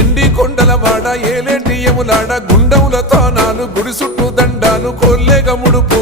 ఎండి కొండల వాడ ఏలేటియములాడ గుండముల తానాలు గుడి చుట్టూ దండాలు కొల్లేగముడు